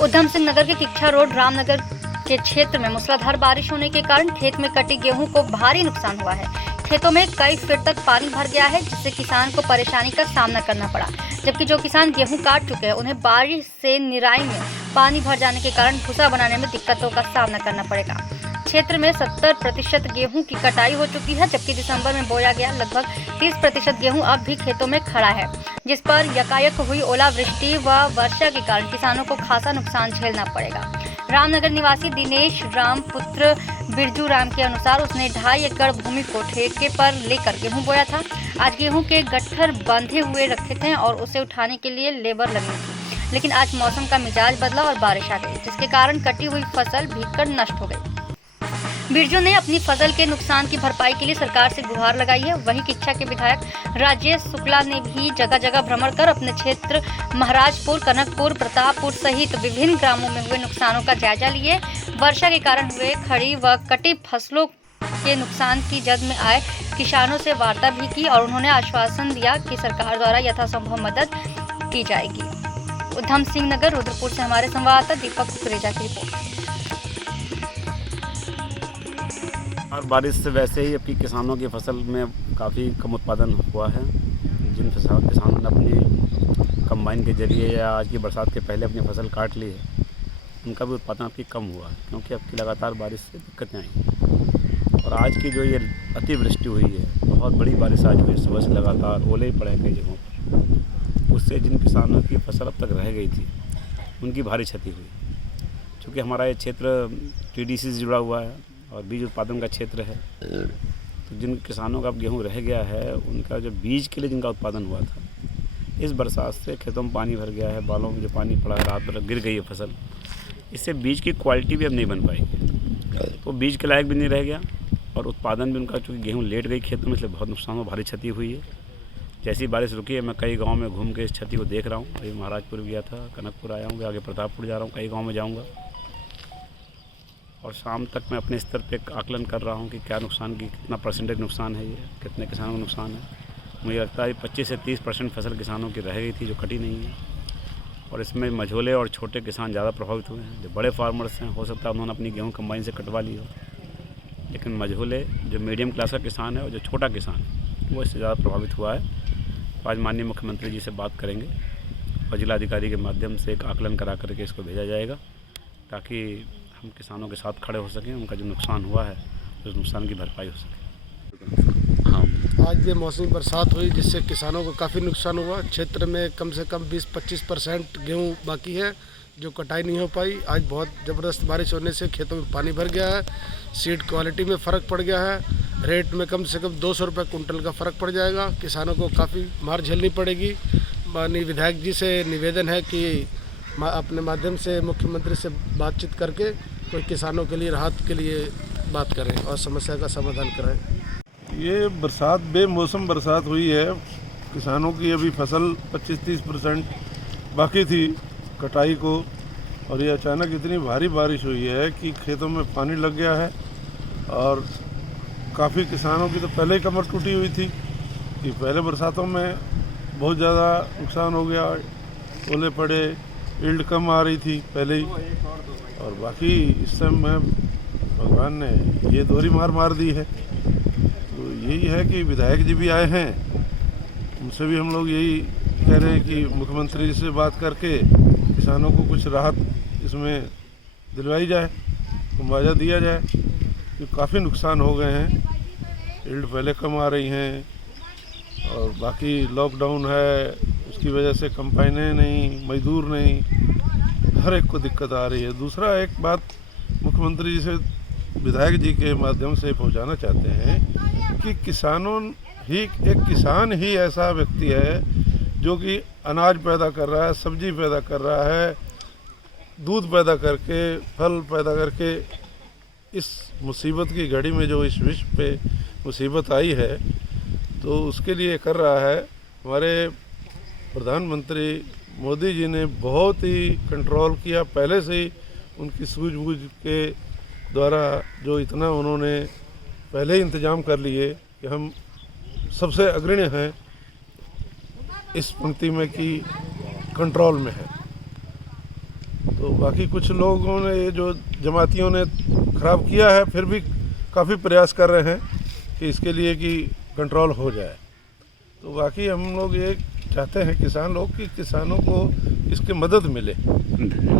उधम सिंह नगर के किच्छा रोड रामनगर के क्षेत्र में मूसलाधार बारिश होने के कारण खेत में कटी गेहूं को भारी नुकसान हुआ है। खेतों में कई फीट तक पानी भर गया है, जिससे किसान को परेशानी का सामना करना पड़ा। जबकि जो किसान गेहूं काट चुके हैं, उन्हें बारिश से निराई में पानी भर जाने के कारण भूसा बनाने में दिक्कतों का सामना करना पड़ेगा। क्षेत्र में 70% गेहूं की कटाई हो चुकी है, जबकि दिसंबर में बोया गया लगभग 30% गेहूं अब भी खेतों में खड़ा है, जिस पर यकायक हुई ओलावृष्टि व वर्षा के कारण किसानों को खासा नुकसान झेलना पड़ेगा। रामनगर निवासी दिनेश राम पुत्र बिरजू राम के अनुसार उसने 2.5 एकड़ भूमि को ठेके पर लेकर गेहूं बोया था। आज गेहूं के गट्ठर बांधे हुए रखे थे और उसे उठाने के लिए लेबर लगी थी, लेकिन आज मौसम का मिजाज बदला और बारिश आ गई, जिसके कारण कटी हुई फसल भीगकर नष्ट हो गई। बिरजू ने अपनी फसल के नुकसान की भरपाई के लिए सरकार से गुहार लगाई है। वहीं किच्छा के विधायक राजेश शुक्ला ने भी जगह जगह भ्रमण कर अपने क्षेत्र महाराजपुर, कनकपुर, प्रतापपुर सहित विभिन्न ग्रामों में हुए नुकसानों का जायजा लिए। वर्षा के कारण हुए खड़ी व कटी फसलों के नुकसान की जद में आए किसानों से वार्ता भी की और उन्होंने आश्वासन दिया कि सरकार द्वारा यथासंभव मदद की जाएगी। उधम सिंह नगर रुद्रपुर से हमारे संवाददाता दीपक कुकरेजा की रिपोर्ट। और बारिश से वैसे ही अपनी किसानों की फसल में काफ़ी कम उत्पादन हुआ है। जिन किसानों ने अपनी कंबाइन के जरिए या आज की बरसात के पहले अपनी फसल काट ली है, उनका भी उत्पादन आपकी कम हुआ है, क्योंकि अब की लगातार बारिश से दिक्कतें आई। और आज की जो ये अतिवृष्टि हुई है, बहुत बड़ी बारिश आज हुई, सुबह से लगातार ओले ही पड़े कई जगहों पर। उससे जिन किसानों की फसल अब तक रह गई थी, उनकी भारी क्षति हुई। चूँकि हमारा ये क्षेत्र TDC से जुड़ा हुआ है और बीज उत्पादन का क्षेत्र है, तो जिन किसानों का अब गेहूँ रह गया है, उनका जो बीज के लिए जिनका उत्पादन हुआ था, इस बरसात से खेतों में पानी भर गया है, बालों में जो पानी पड़ा है, रात भर गिर गई है फसल। इससे बीज की क्वालिटी भी अब नहीं बन पाएगी, तो बीज के लायक भी नहीं रह गया और उत्पादन भी उनका, चूँकि गेहूँ लेट गई खेतों में, इसलिए बहुत नुकसान हुआ, भारी क्षति हुई है। जैसी बारिश रुकी है, मैं कई गाँव में घूम के इस क्षति को देख रहा हूँ। अभी महाराजपुर गया था, कनकपुर आया हूँ, आगे प्रतापपुर जा रहा हूँ, कई गाँव में जाऊँगा और शाम तक मैं अपने स्तर पे आकलन कर रहा हूँ कि क्या नुकसान की कितना परसेंटेज नुकसान है, ये कितने किसानों को नुकसान है। मुझे लगता है 25 से 30% फसल किसानों की रह गई थी जो कटी नहीं है, और इसमें मझोले और छोटे किसान ज़्यादा प्रभावित हुए हैं। जो बड़े फार्मर्स हैं, हो सकता है उन्होंने अपनी गेहूँ कंबाइन से कटवा ली हो, लेकिन मझोले जो मीडियम क्लास का किसान है और जो छोटा किसान है, वो इससे ज़्यादा प्रभावित हुआ है। तो आज माननीय मुख्यमंत्री जी से बात करेंगे और जिलाधिकारी के माध्यम से एक आकलन करा करके इसको भेजा जाएगा, ताकि हम किसानों के साथ खड़े हो सकें, उनका जो नुकसान हुआ है उस नुकसान की भरपाई हो सके। हाँ, आज ये मौसमी बरसात हुई, जिससे किसानों को काफ़ी नुकसान हुआ। क्षेत्र में कम से कम 20-25% गेहूँ बाकी है जो कटाई नहीं हो पाई। आज बहुत ज़बरदस्त बारिश होने से खेतों में पानी भर गया है, सीड क्वालिटी में फ़र्क पड़ गया है, रेट में कम से कम 200 रुपये कुंटल का फ़र्क पड़ जाएगा। किसानों को काफ़ी मार झेलनी पड़ेगी। माननीय विधायक जी से निवेदन है कि अपने माध्यम से मुख्यमंत्री से बातचीत करके कोई किसानों के लिए राहत के लिए बात करें और समस्या का समाधान करें। ये बरसात बेमौसम बरसात हुई है। किसानों की अभी फसल 25-30% बाकी थी कटाई को, और ये अचानक इतनी भारी बारिश हुई है कि खेतों में पानी लग गया है। और काफ़ी किसानों की तो पहले ही कमर टूटी हुई थी कि पहले बरसातों में बहुत ज़्यादा नुकसान हो गया, ओले पड़े, यील्ड कम आ रही थी पहले ही, और बाकी इस समय भगवान ने ये दोहरी मार दी है। तो यही है कि विधायक जी भी आए हैं, उनसे भी हम लोग यही कह रहे हैं कि मुख्यमंत्री से बात करके किसानों को कुछ राहत इसमें दिलवाई जाए, मुआवजा दिया जाए, क्योंकि काफ़ी नुकसान हो गए हैं। यील्ड पहले कम आ रही हैं और बाकी लॉकडाउन है, उसकी वजह से कंबाइनें नहीं, मजदूर नहीं, हर एक को दिक्कत आ रही है। दूसरा एक बात मुख्यमंत्री जी से विधायक जी के माध्यम से पहुंचाना चाहते हैं कि एक किसान ही ऐसा व्यक्ति है जो कि अनाज पैदा कर रहा है, सब्जी पैदा कर रहा है, दूध पैदा करके, फल पैदा करके इस मुसीबत की घड़ी में जो इस विश्व पे मुसीबत आई है, तो उसके लिए कर रहा है। हमारे प्रधानमंत्री मोदी जी ने बहुत ही कंट्रोल किया, पहले से ही उनकी सूझबूझ के द्वारा जो इतना उन्होंने पहले ही इंतजाम कर लिए कि हम सबसे अग्रणी हैं इस पंक्ति में कि कंट्रोल में है। तो बाकी कुछ लोगों ने, ये जो जमातियों ने ख़राब किया है, फिर भी काफ़ी प्रयास कर रहे हैं कि इसके लिए कि कंट्रोल हो जाए। तो बाकी हम लोग ये चाहते हैं किसान लोग कि किसानों को इसकी मदद मिले।